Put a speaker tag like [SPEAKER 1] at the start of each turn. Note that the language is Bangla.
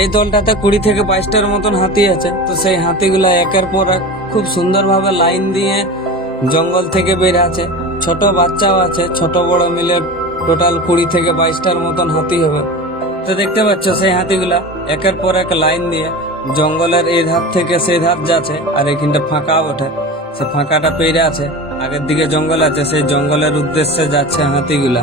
[SPEAKER 1] এই দলটাতে কুড়ি থেকে বাইশটার মতন হাতি আছে। তো সেই হাতিগুলা একের পর এক খুব সুন্দরভাবে লাইন দিয়ে জঙ্গল থেকে বের আছে। ছোট বাচ্চাও আছে, ছোট বড় মিলে টোটাল কুড়ি থেকে বাইশটার মতন হাতি হবে। তো দেখতে পাচ্ছ সেই হাতিগুলা একের পর এক লাইন দিয়ে জঙ্গলের এই ধার থেকে সেই ধার যাচ্ছে আর এখানটা ফাঁকা ওঠে সে ফাঁকাটা পেরে আছে, আগের দিকে জঙ্গল আছে, সেই জঙ্গলের উদ্দেশ্যে যাচ্ছে হাতিগুলা।